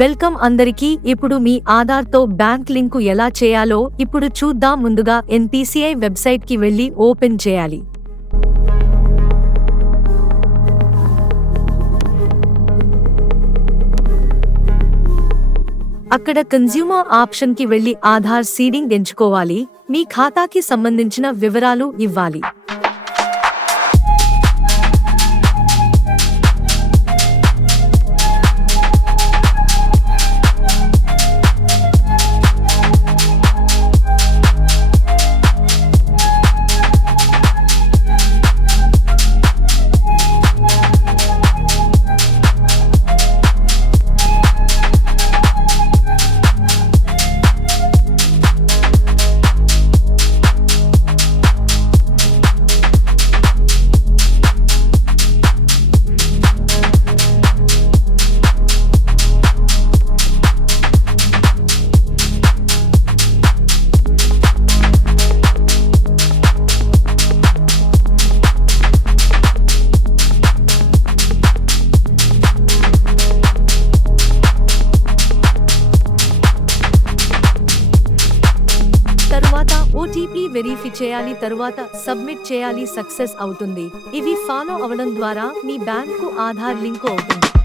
Welcome అందరికీ. ఇప్పుడు మీ ఆధార్తో బ్యాంక్ లింకు ఎలా చేయాలో ఇప్పుడు చూద్దాం. ముందుగా ఎన్పిసిఐ వెబ్సైట్కి వెళ్ళి ఓపెన్ చేయాలి. అక్కడ కన్జ్యూమర్ ఆప్షన్కి వెళ్ళి ఆధార్ సీడింగ్ ఎంచుకోవాలి. మీ ఖాతాకి సంబంధించిన వివరాలు ఇవ్వాలి. తరువాత ఓటీపీ వెరిఫై చేయాలి తరువాత సబ్మిట్ చేయాలి సక్సెస్ అవుతుంది. ఇవి ఫాలో అవడం ద్వారా మీ బ్యాంకు ఆధార్ లింక్ అవుతుంది.